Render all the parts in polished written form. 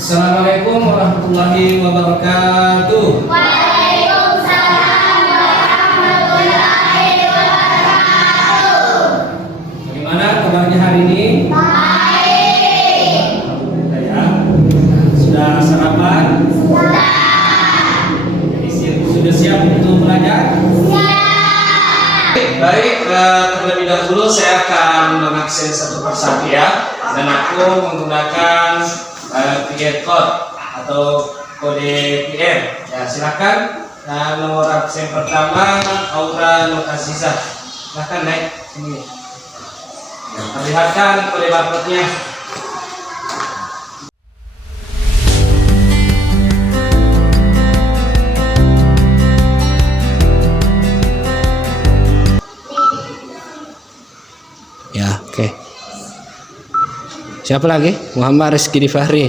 Assalamualaikum warahmatullahi wabarakatuh. Waalaikumsalam warahmatullahi wabarakatuh. Bagaimana kabarnya hari ini? Baik. Alhamdulillah ya. Sudah sarapan? Sudah. Jadi sudah siap untuk belajar? Siap. Baik, terlebih dahulu saya akan mengakses satu persatu ya. Dan aku menggunakan QR code atau kode QR. Ya, silakan. Nomor absen pertama Aura Nur Azizah. Silakan naik sini. Ya, perlihatkan kode barcode-nya. Ya, oke. Siapa lagi? Muhammad Rizky Difahri.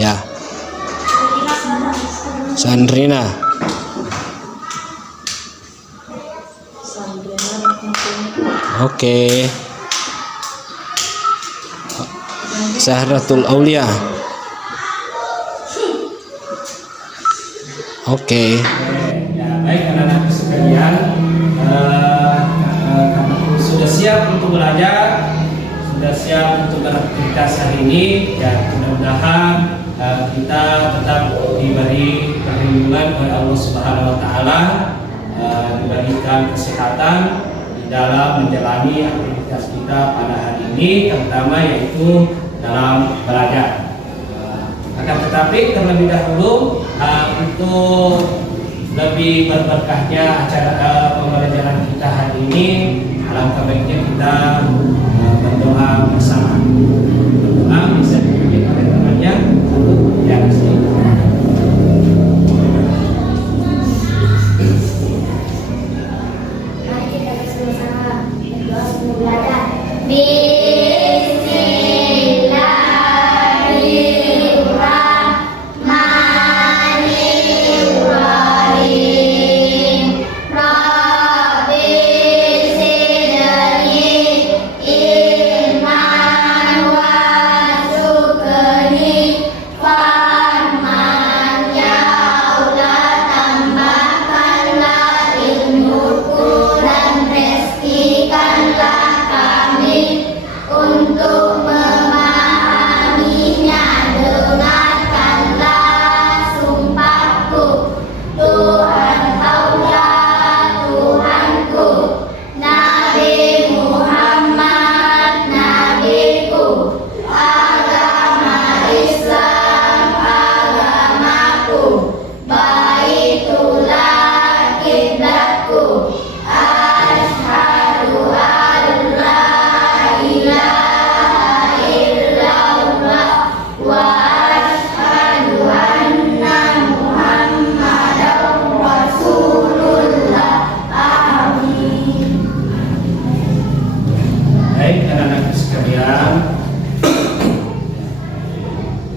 Ya. Sandrina. Oke. Zahratul Aulia. Oke. Ya, baik anak-anak sekalian, karena sudah siap untuk belajar, sudah siap untuk beraktivitas hari ini. Ya, mudah-mudahan kita tetap diberi perlindungan oleh Allah Subhanahu Wa Taala, diberikan kesehatan di dalam menjalani aktivitas kita pada hari ini, terutama yaitu dalam belajar. Akan tetapi terlebih dahulu untuk lebih berberkahnya acara pembelajaran kita hari ini, alangkah baiknya kita berdoa bersama. Berdoa bisa dipimpin oleh temannya untuk yang sini. Mari kita bersama-sama berdoa sebelum belajar.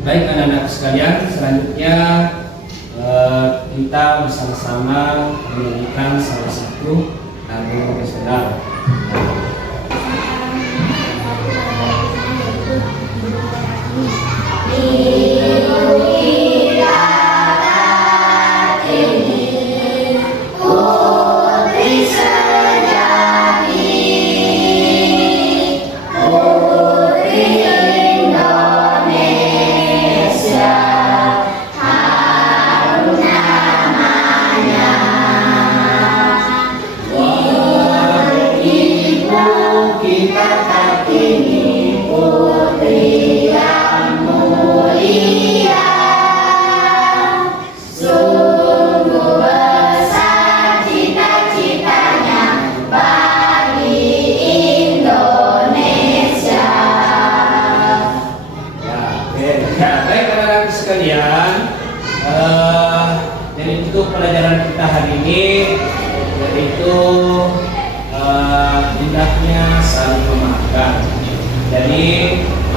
Baik anak-anak sekalian, selanjutnya kita bersama-sama menyanyikan salah satu lagu nasional. Jadi untuk pelajaran kita hari ini yaitu hendaknya saling memaafkan. Jadi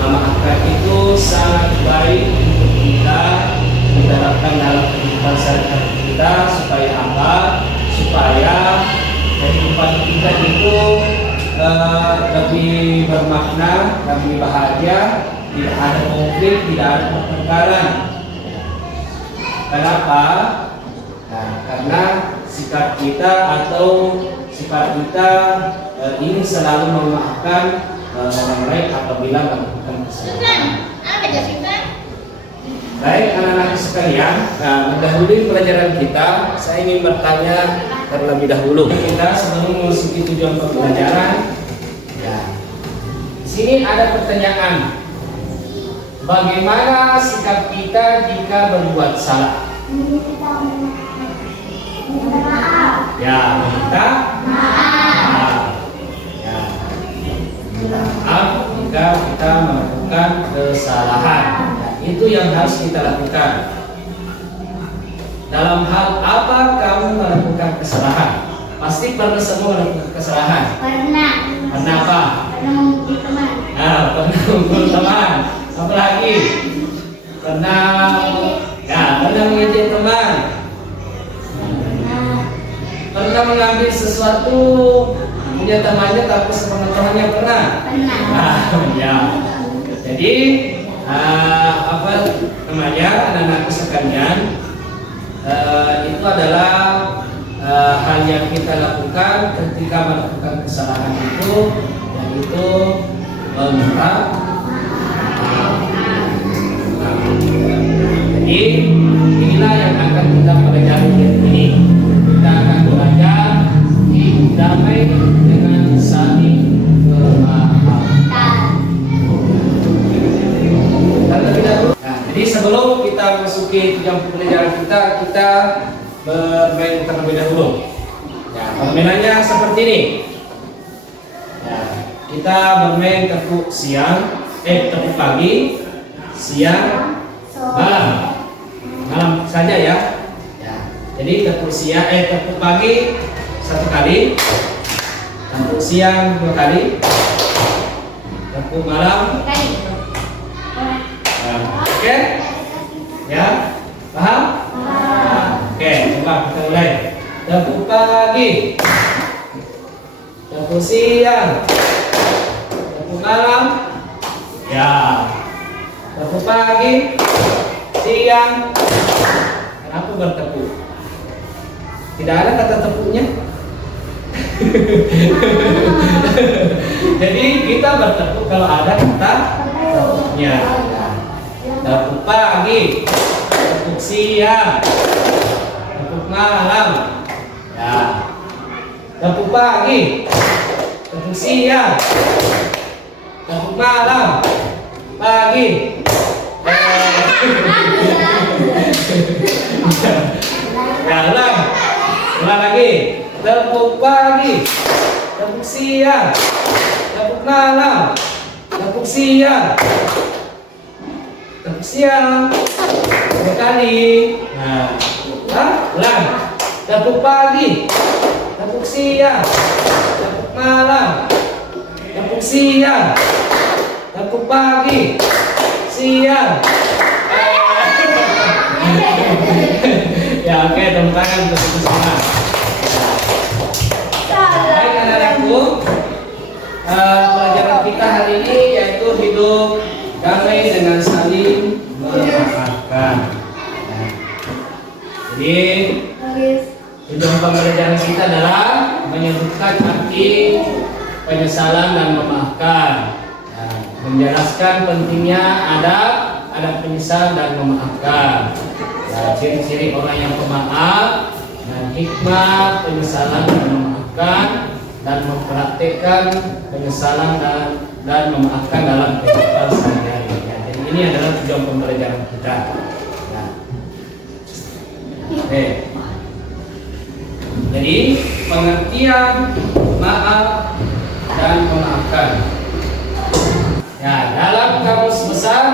memaafkan itu sangat baik untuk kita diterapkan dalam kehidupan sehari-hari kita supaya apa? Supaya kehidupan kita itu lebih bermakna, lebih bahagia, tidak ada konflik, tidak ada pertengkaran. Kenapa? Nah, karena sikap kita atau sifat kita ini selalu memaafkan orang lain apabila melakukan kesalahan. Baik anak-anak sekalian, mendahului pelajaran kita, saya ingin bertanya terlebih dahulu. Kita sebelum memasuki tujuan pembelajaran, ya, di sini ada pertanyaan. Bagaimana sikap kita jika berbuat salah? Ya, minta maaf. Ya, minta maaf jika kita melakukan kesalahan. Ya, itu yang harus kita lakukan. Dalam hal apa kamu melakukan kesalahan? Pasti pernah semua melakukan kesalahan. Pernah. Pernah apa? Pernah memukul teman. Pernah memukul teman. Apa lagi? Pernah mengejek teman. Pernah mengambil sesuatu punya temannya tapi sepengetahuannya pernah. Ya. Jadi apa namanya anak-anakku sekalian, itu adalah hal yang kita lakukan ketika melakukan kesalahan itu, yaitu meminta maaf. Jadi inilah yang akan kita pelajari hari ini. Kita akan belajar damai dengan saling memaafkan. Jadi sebelum kita masuki jam pelajaran kita bermain terlebih dahulu. Ya, permainannya seperti ini. Ya, kita bermain tepuk pagi, siang, malam saja ya. Ya, jadi tepuk pagi 1 kali, tepuk siang 2 kali, tepuk malam. Oke? Ya, paham? Oke, coba kita mulai. Tepuk pagi, tepuk siang, tepuk malam. Ya, tepuk pagi, siang. Kenapa bertepuk? Tidak ada kata tepuknya. Jadi kita bertepuk kalau ada kata tepuknya. Tepuk pagi, tepuk siang, tepuk malam. Ya. Tepuk pagi, tepuk siang, tepuk malam. Pagi. Ya, ulang lagi. Tepuk pagi, tepuk siang, tepuk malam, tepuk siang, tepuk siang 2 kali. Ulang. Tepuk pagi, tepuk siang, tepuk malam, tepuk siang, tepuk pagi, siang. Ya, oke, tepuk tangan untuk semua. Baik anak-anakku, pelajaran kita hari ini yaitu hidup damai dengan saling memaafkan. Jadi tujuan pembelajaran kita adalah menyebutkan arti penyesalan dan memaafkan, menjelaskan pentingnya adab penyesal dan memaafkan, ciri-ciri orang yang pemaaf, dan hikmah penyesalan dan memaafkan, dan mempraktikkan penyesalan dan memaafkan dalam kehidupan sehari-hari. Jadi ini adalah tujuan pembelajaran kita. Oke. Jadi pengertian maaf dan memaafkan. Ya, dalam Kamus Besar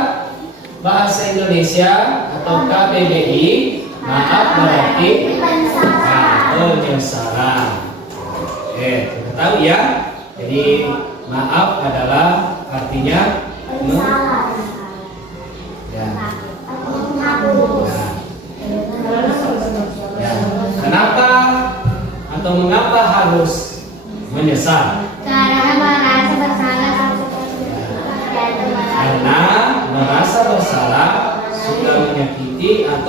Bahasa Indonesia atau KBBI, maaf berarti penyesalan. Oke, kita tahu ya. Jadi maaf adalah artinya kenapa atau mengapa harus menyesal? Karena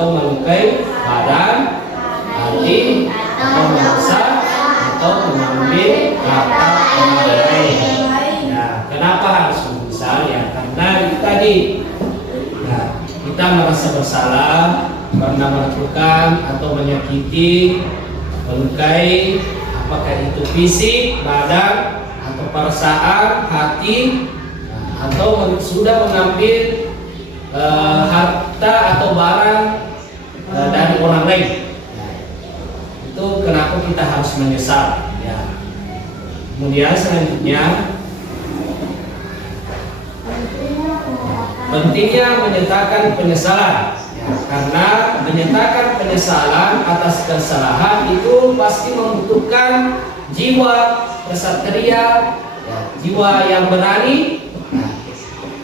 atau melukai badan, hati, atau merusak atau mengambil harta orang lain. Ya, kenapa harus menyesal? Ya, karena itu tadi. Nah, kita merasa bersalah, pernah melakukan atau menyakiti, melukai, apakah itu fisik, badan, atau perasaan, hati, atau sudah mengambil harta atau barang dari orang lain. Itu kenapa kita harus menyesal. Ya. Kemudian selanjutnya, pentingnya menyatakan penyesalan. Ya, karena menyatakan penyesalan atas kesalahan itu pasti membutuhkan jiwa kesatria, ya, jiwa yang berani.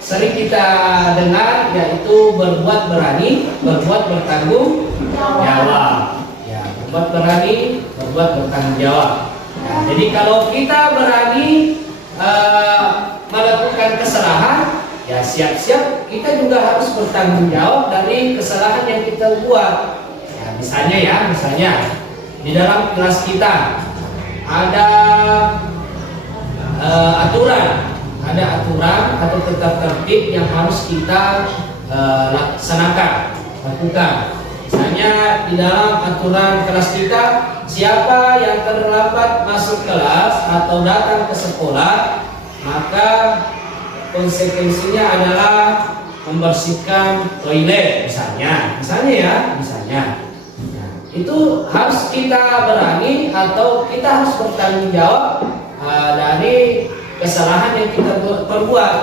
Sering kita dengar yaitu berbuat berani, berbuat bertanggung jawab. Ya, berbuat berani, berbuat bertanggung jawab. Ya, jadi kalau kita berani melakukan kesalahan, ya siap-siap kita juga harus bertanggung jawab dari kesalahan yang kita buat. Ya, misalnya di dalam kelas kita ada aturan atau tetap tertib yang harus kita laksanakan, lakukan. Misalnya di dalam aturan kelas kita, siapa yang terlambat masuk kelas atau datang ke sekolah, maka konsekuensinya adalah membersihkan toilet, misalnya. Nah, itu harus kita berani atau kita harus bertanggung jawab dari kesalahan yang kita perbuat.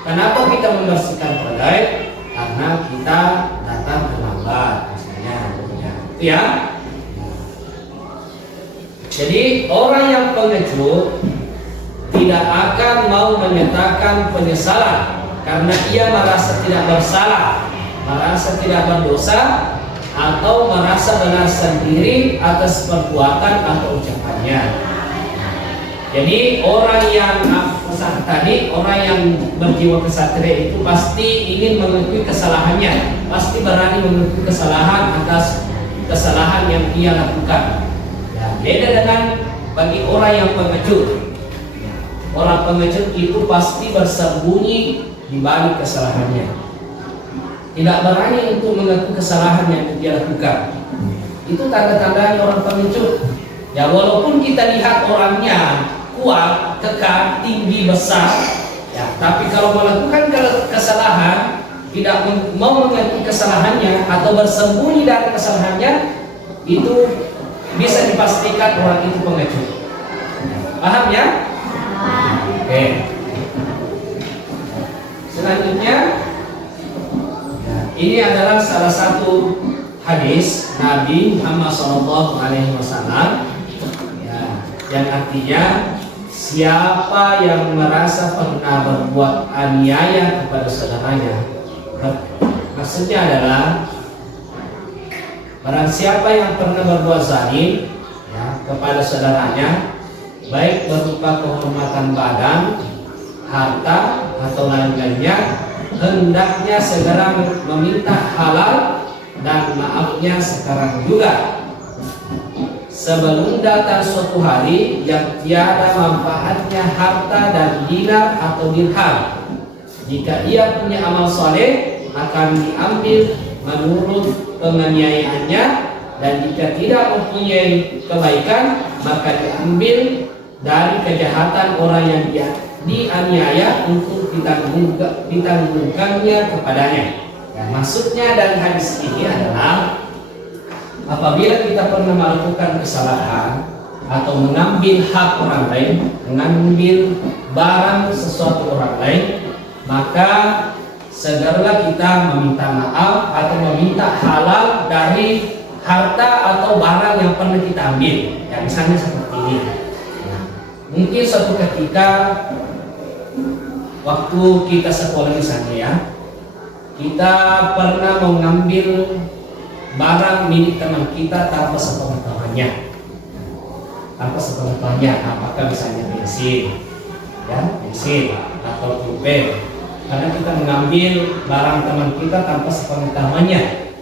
Kenapa kita membersihkan toilet? Karena kita datang terlambat, misalnya. Itu ya. Jadi orang yang pengecut tidak akan mau menyatakan penyesalan karena ia merasa tidak bersalah, merasa tidak berdosa, atau merasa benar sendiri atas perbuatan atau ucapannya. Jadi orang yang orang yang berjiwa kesatria itu pasti ingin mengakui kesalahannya, pasti berani mengakui kesalahan atas kesalahan yang ia lakukan. Ya, beda dengan bagi orang yang pengecut. Orang pengecut itu pasti bersembunyi di balik kesalahannya, tidak berani untuk mengakui kesalahan yang dia lakukan. Itu tanda-tandanya orang pengecut. Ya, walaupun kita lihat orangnya kuat, kekar, tinggi, besar, ya, tapi kalau melakukan kesalahan, tidak mau mengakui kesalahannya atau bersembunyi dari kesalahannya, itu bisa dipastikan orang itu pengecut. Paham ya? Oke. Selanjutnya, ini adalah salah satu hadis Nabi Muhammad SAW, ya, yang artinya siapa yang merasa pernah berbuat aniaya kepada saudaranya, maksudnya adalah barang siapa yang pernah berbuat zalim, ya, kepada saudaranya, baik berupa kehormatan badan, harta, atau lain-lainnya, hendaknya segera meminta halal dan maafnya sekarang juga, sebelum datang suatu hari yang tiada manfaatnya harta dan dinar atau dirham. Jika ia punya amal soleh, akan diambil menurut penganiayaannya, dan jika tidak mempunyai kebaikan, maka diambil dari kejahatan orang yang dia dianiaya untuk ditanggungkannya kepadanya. Ya, maksudnya dari hadis ini adalah apabila kita pernah melakukan kesalahan atau mengambil hak orang lain, mengambil barang sesuatu orang lain, maka segeralah kita meminta maaf atau meminta halal dari harta atau barang yang pernah kita ambil. Ya, misalnya seperti ini. Mungkin suatu ketika waktu kita sekolah misalnya, ya, kita pernah mengambil barang milik teman kita tanpa sepengetahuannya, apakah misalnya bensin, ya, atau pulpen, karena kita mengambil barang teman kita tanpa sepengetahuannya,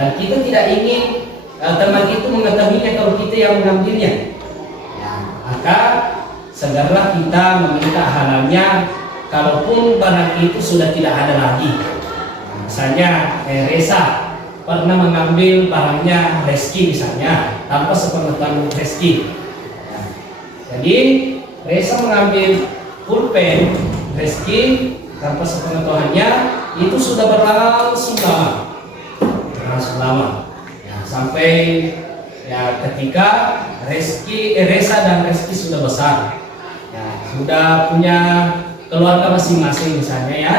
dan kita tidak ingin teman itu mengetahuinya kalau kita yang mengambilnya. Ya, maka segeralah kita meminta halalnya, kalaupun barang itu sudah tidak ada lagi. Misalnya Reza pernah mengambil barangnya Reski misalnya tanpa sepengetahuan Reski. Ya, jadi Reza mengambil pulpen Reski tanpa sepengetahuannya, itu sudah berlangsung lama. Ya, sampai ya ketika Reza dan Reski sudah besar, ya, sudah punya keluarga masing-masing misalnya ya.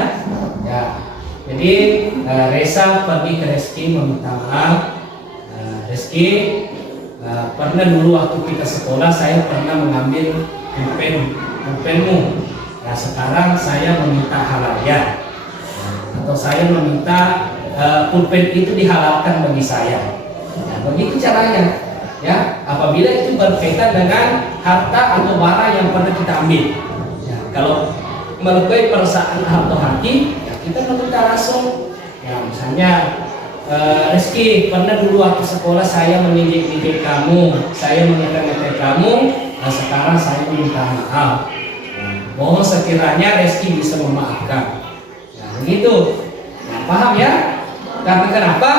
Ya, jadi Reza pergi ke Reski meminta maaf. Reski, pernah dulu waktu kita sekolah saya pernah mengambil pulpenmu. Nah, sekarang saya meminta halalnya, atau saya meminta pulpen itu dihalalkan bagi saya. Nah, begitu caranya. Ya, apabila itu berkaitan dengan harta atau barang yang pernah kita ambil. Ya, kalau melukai perasaan atau hati, ya kita meminta langsung. Ya, misalnya Reski, pernah dulu waktu sekolah saya mendidik kamu, saya mengetek kamu. Nah, sekarang saya minta maaf. Mohon sekiranya Reski bisa memaafkan. Nah, begitu. Nah, paham ya? Karena kenapa?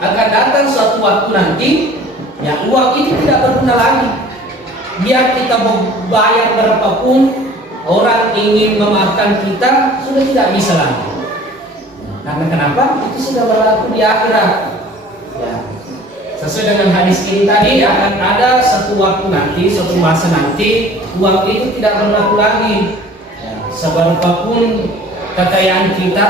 Akan datang suatu waktu nanti yang uang itu tidak berguna lagi. Biar kita bayar berapapun, orang ingin memaafkan kita sudah tidak bisa lagi. Karena kenapa? Itu sudah berlaku di akhirat. Ya. Sesuai dengan hadis ini tadi, akan ada satu waktu nanti, suatu masa nanti, uang itu tidak berlaku lagi. Ya, seberapapun kekayaan kita,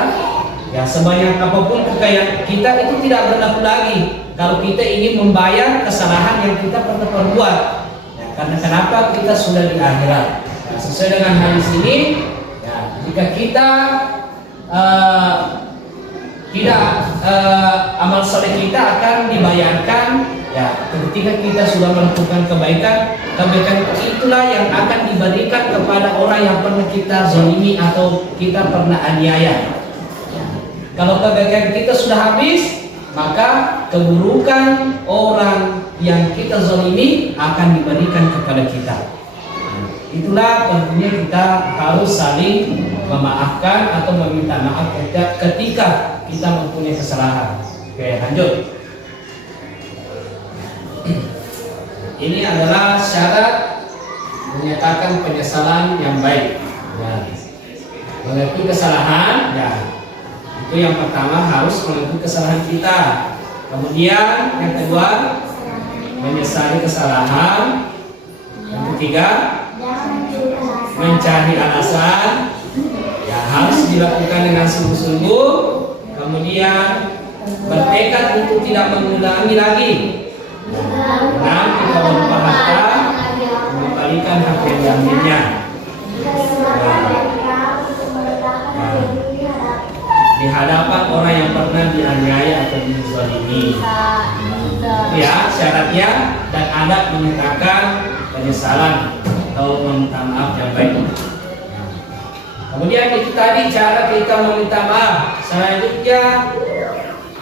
ya sebanyak apapun kekayaan kita itu tidak berlaku lagi kalau kita ingin membayar kesalahan yang kita pernah perbuat. Ya, karena kenapa? Kita sudah di akhirat. Ya, sesuai dengan hadis ini, ya, jika kita amal soleh kita akan dibayarkan ya ketika kita sudah melakukan kebaikan itulah yang akan diberikan kepada orang yang pernah kita zalimi atau kita pernah aniaya. Ya. Kalau kebaikan kita sudah habis, maka keburukan orang yang kita zalimi akan diberikan kepada kita. Itulah tentunya kita harus saling memaafkan atau meminta maaf ketika kita mempunyai kesalahan. Oke, lanjut. Ini adalah syarat menyatakan penyesalan yang baik. Ya. Mengakui kesalahan, ya. Itu yang pertama, harus mengakui kesalahan kita. Kemudian yang kedua, menyesali kesalahan. Yang ketiga, mencari alasan, ya harus dilakukan dengan sungguh-sungguh. Kemudian bertekad untuk tidak mengulangi lagi. Dengan kita berupa harta mengembalikan hak yang diambilnya. Di hadapan orang yang pernah dianiaya atau dizalimi. Ya, syaratnya dan adat menyatakan penyesalan atau meminta maaf yang baik. Kemudian itu tadi cara kita meminta maaf. Selanjutnya,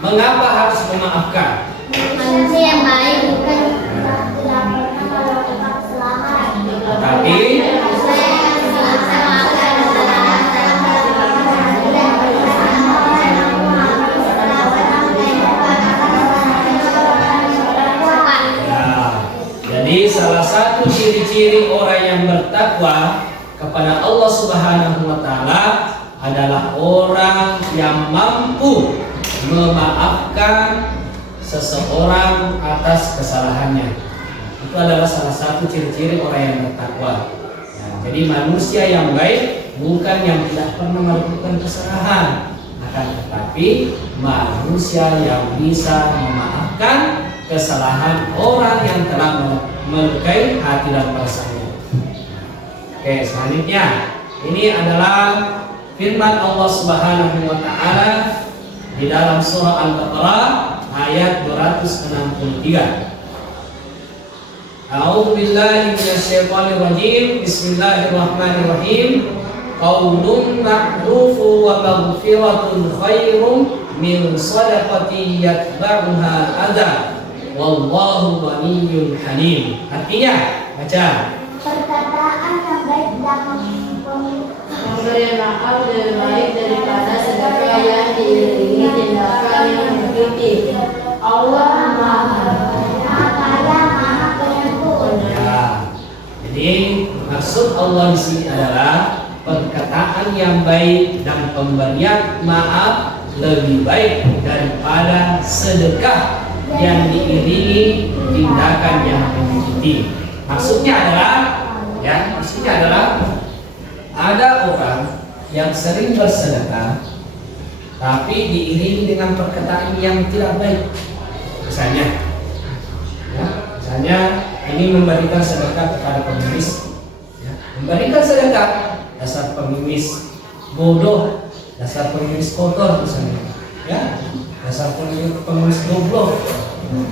mengapa harus memaafkan? Manusia yang baik bukan tidak pernah melakukan kesalahan. Tapi jadi salah satu ciri-ciri orang yang bertakwa kepada Allah Subhanahu wa taala adalah orang yang mampu memaafkan seseorang atas kesalahannya. Itu adalah salah satu ciri-ciri orang yang bertakwa. Ya, jadi manusia yang baik bukan yang tidak pernah melakukan kesalahan, akan tetapi manusia yang bisa memaafkan kesalahan orang yang telah melukai hati dan perasaannya. Oke, selanjutnya ini adalah firman Allah Subhanahu wa taala di dalam surah Al-Baqarah ayat 263. A'udzu billahi minasyaitonir rajim. Bismillahirrahmanirrahim. Qaulun ma'rufun wa maghfiratun khairum min shadaqati yatba'uha adza wallahu ghaniyyun halim. Artinya, baca. Perkataan yang baik dan Memberi maaf lebih baik daripada sedekah yang diiringi tindakan yang menyakiti. Allah Maha kaya, maha penyempurna. Ya. Jadi maksud Allah di sini adalah perkataan yang baik dan pemberian maaf lebih baik daripada sedekah yang diiringi tindakan yang menyakiti. Maksudnya adalah ada orang yang sering bersedekah tapi diiringi dengan perkataan yang tidak baik. Misalnya ini memberikan sedekah kepada pengemis, memberikan sedekah, dasar pengemis bodoh, dasar pengemis kotor misalnya, dasar pengemis goblok.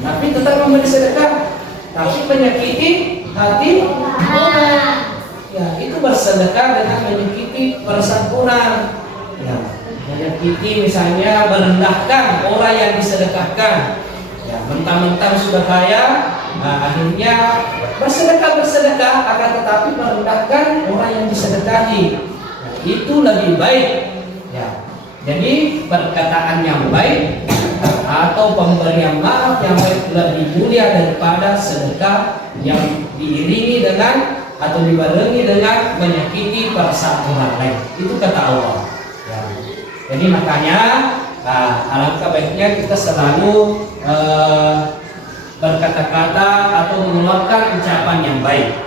Tapi tetap memberi sedekah, tapi menyakiti hati orang. Ya, itu bersedekah dengan menyakiti perasaan orang. Ya, menyakiti misalnya merendahkan orang yang disedekahkan. Ya, mentang-mentang sudah kaya, akhirnya bersedekah akan tetapi merendahkan orang yang disedekahi. Ya, itu lebih baik. Ya, jadi perkataan yang baik atau pemberian maaf yang baik lebih mulia daripada sedekah yang diiringi dengan atau dibarengi dengan menyakiti perasaan orang lain. Itu kata Allah. Ya. Jadi makanya alangkah baiknya kita selalu berkata-kata atau mengeluarkan ucapan yang baik.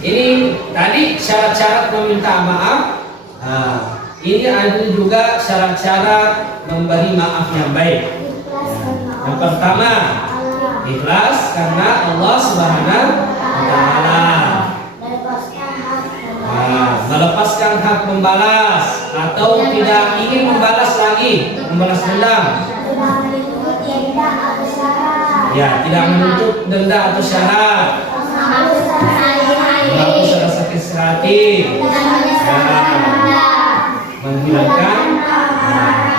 Ini tadi syarat-syarat meminta maaf. Ini ada juga syarat-syarat memberi maaf yang baik. Yang pertama, ikhlas karena Allah Subhanahu wa Ta'ala. Melepaskan hak membalas atau tidak ingin membalas lagi, membalas dendam. Ya, tidak menuntut denda atau syarat. Menghapus rasa sakit hati. Menghilangkan.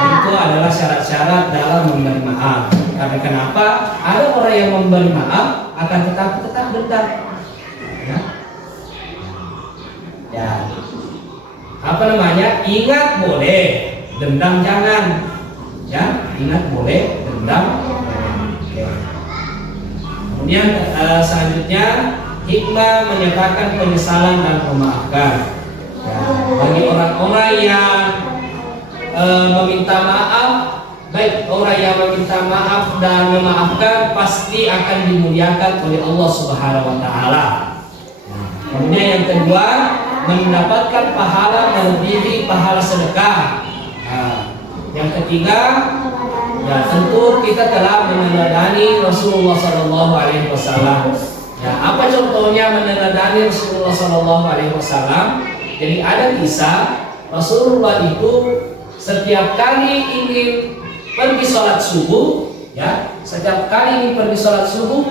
Itu adalah syarat-syarat dalam memberi maaf. Karena kenapa? Ada orang yang memberi maaf akan tetap dendam. Ya. Apa namanya? Ingat boleh, dendam jangan. Ya, ingat boleh, dendam. Oke. Kemudian selanjutnya hikmah menyatakan penyesalan dan memaafkan. Ya, bagi orang-orang yang meminta maaf, baik orang yang meminta maaf dan memaafkan pasti akan dimuliakan oleh Allah Subhanahu wa Ta'ala. Kemudian yang kedua, mendapatkan pahala melebihi pahala sedekah. Yang ketiga, ya tentu kita telah meneladani Rasulullah Sallallahu Alaihi Wasallam. Ya, apa contohnya meneladani Rasulullah Sallallahu Alaihi Wasallam? Jadi ada kisah Rasulullah itu setiap kali ingin pergi sholat subuh, setiap kali ingin pergi sholat subuh,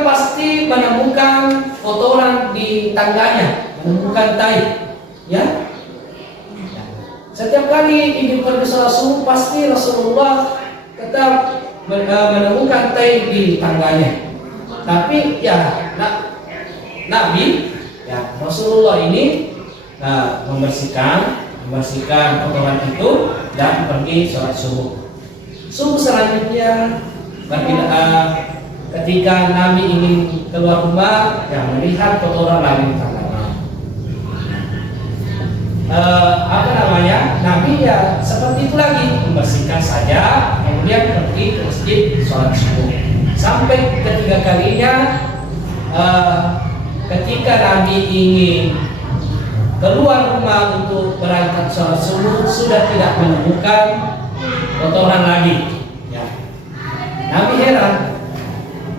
pasti menemukan kotoran di tangganya, menemukan tai, Setiap kali ingin pergi sholat subuh, pasti Rasulullah tetap menemukan tai di tangganya. Tapi Nabi, Rasulullah ini membersihkan kotoran itu dan pergi sholat subuh. Subuh selanjutnya ketika Nabi ingin keluar rumah, melihat kotoran lagi di tangannya. Nabi seperti itu lagi, membersihkan saja, kemudian pergi ke masjid sholat subuh. Sampai ketiga kalinya, ketika Nabi ingin keluar rumah untuk berangkat sholat subuh, sudah tidak menemukan kotoran lagi. Nabi heran.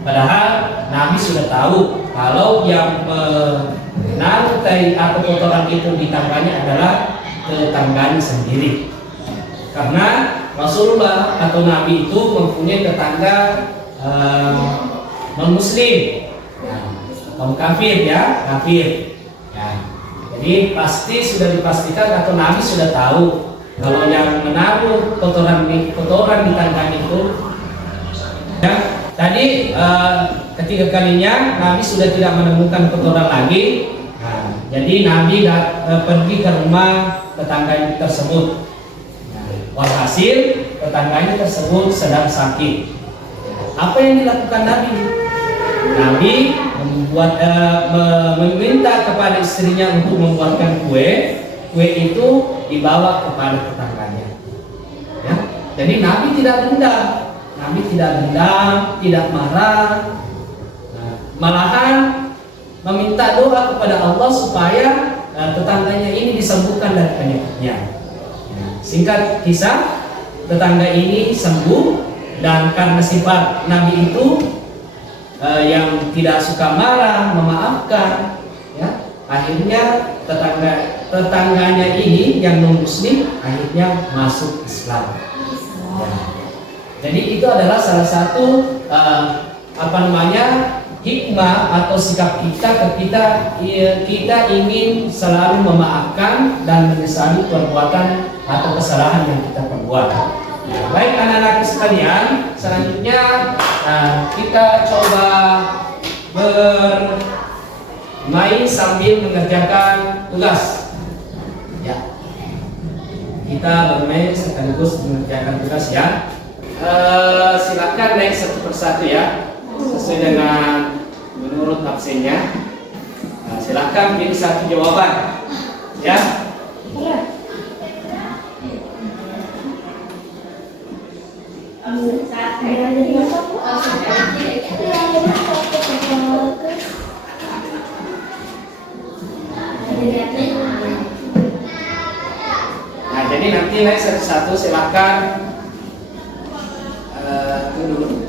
Padahal Nabi sudah tahu kalau yang menaruh tai atau kotoran itu di tangganya adalah tetangganya sendiri. Karena Rasulullah atau Nabi itu mempunyai tetangga non-muslim, kaum kafir, kafir. Ini pasti sudah dipastikan atau Nabi sudah tahu kalau yang menaruh kotoran di tangga itu. Ya, tadi ketiga kalinya Nabi sudah tidak menemukan kotoran lagi. Nah, jadi Nabi pergi ke rumah tetangga tersebut. Nah, walhasil tetangganya tersebut sedang sakit. Apa yang dilakukan Nabi? Nabi meminta kepada istrinya untuk membuatkan kue. Kue itu dibawa kepada tetangganya. Ya, jadi Nabi tidak dendam. Nabi tidak dendam, tidak marah. Nah, malahan meminta doa kepada Allah supaya tetangganya ini disembuhkan dari penyakitnya. Singkat kisah, tetangga ini sembuh, dan karena sifat Nabi itu yang tidak suka marah, memaafkan, ya, akhirnya tetangganya ini yang non muslim akhirnya masuk Islam. Ya. Jadi itu adalah salah satu hikmah atau sikap kita ketika kita ingin selalu memaafkan dan menyesali perbuatan atau kesalahan yang kita perbuat. Nah, baik anak-anak sekalian, selanjutnya kita coba bermain sambil mengerjakan tugas. Ya, kita bermain sekaligus mengerjakan tugas ya. Silakan naik satu persatu ya, sesuai dengan menurut absennya. Silakan pilih satu jawaban ya. Nah, jadi nanti naik satu-satu, silakan. Dulu.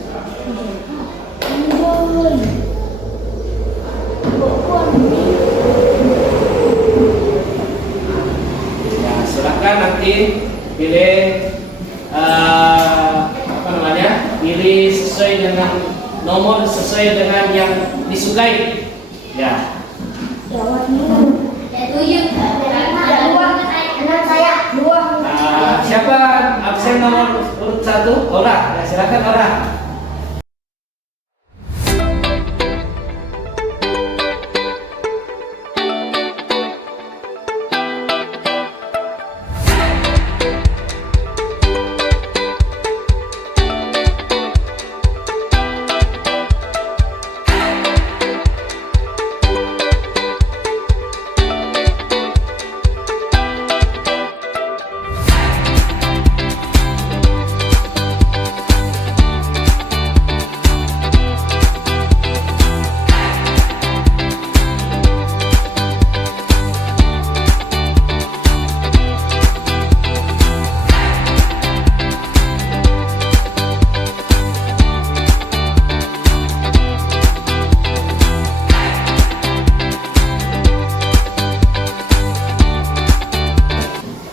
Ya, silakan nanti pilih pilih sesuai dengan nomor, sesuai dengan yang disukai. Ya. Siapa absen nomor urut 1? Ora. Ya, silakan Ora.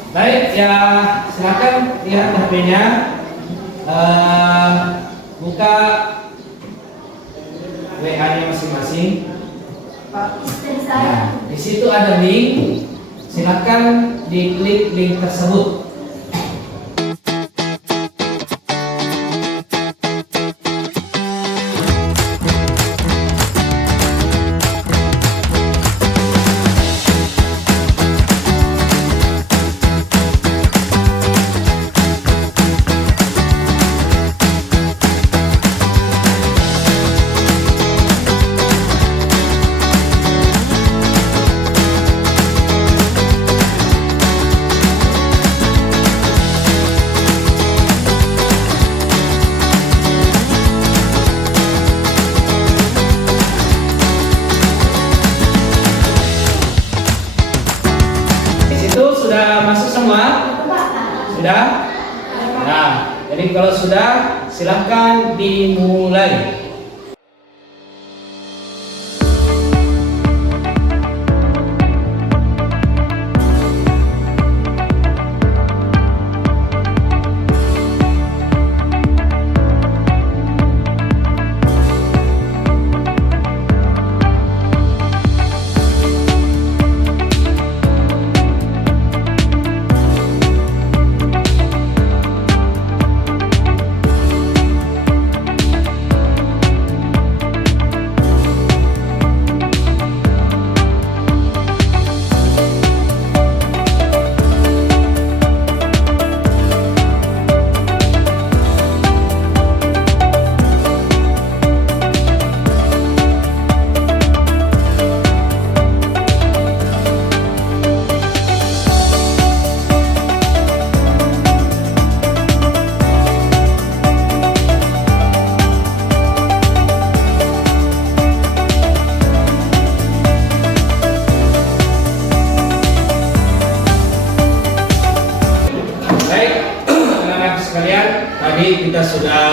Baik ya, silakan lihat HP-nya, buka WA-nya masing-masing. Nah, di situ ada link, silakan diklik link tersebut. Sudah masuk semua? Sudah? Nah, jadi kalau sudah, silakan dimulai. kita sudah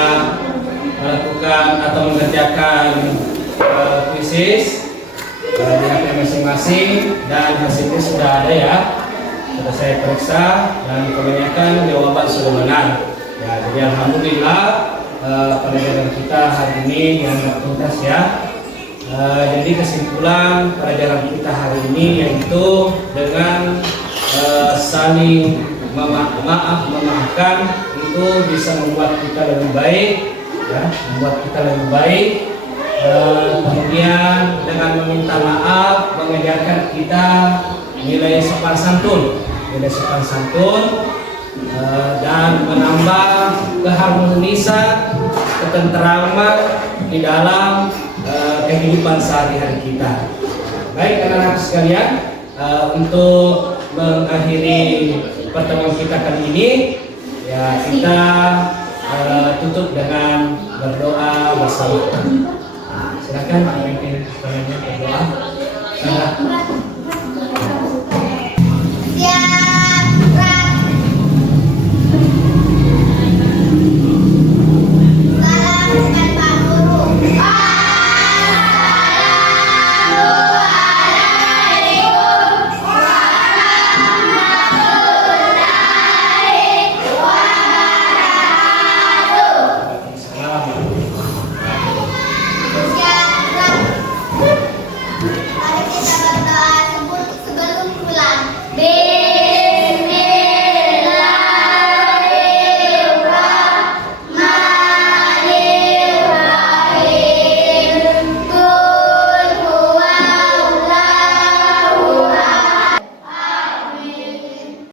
melakukan atau mengerjakan kuisis di HP masing-masing, dan hasilnya sudah ada ya, sudah saya periksa dan kebanyakan jawaban sudah benar. Ya, jadi alhamdulillah pelajaran kita hari ini dianggap tuntas ya. Jadi kesimpulan pelajaran kita hari ini yaitu dengan saling memaafkan itu bisa membuat kita lebih baik, ya, membuat kita lebih baik. Kemudian dengan meminta maaf mengajarkan kita nilai sopan santun, dan menambah keharmonisan, ketentraman di dalam kehidupan sehari-hari kita. Baik anak-anak sekalian, untuk mengakhiri pertemuan kita kali ini, ya kita tutup dengan berdoa bersama. Silakan pemimpin berdoa.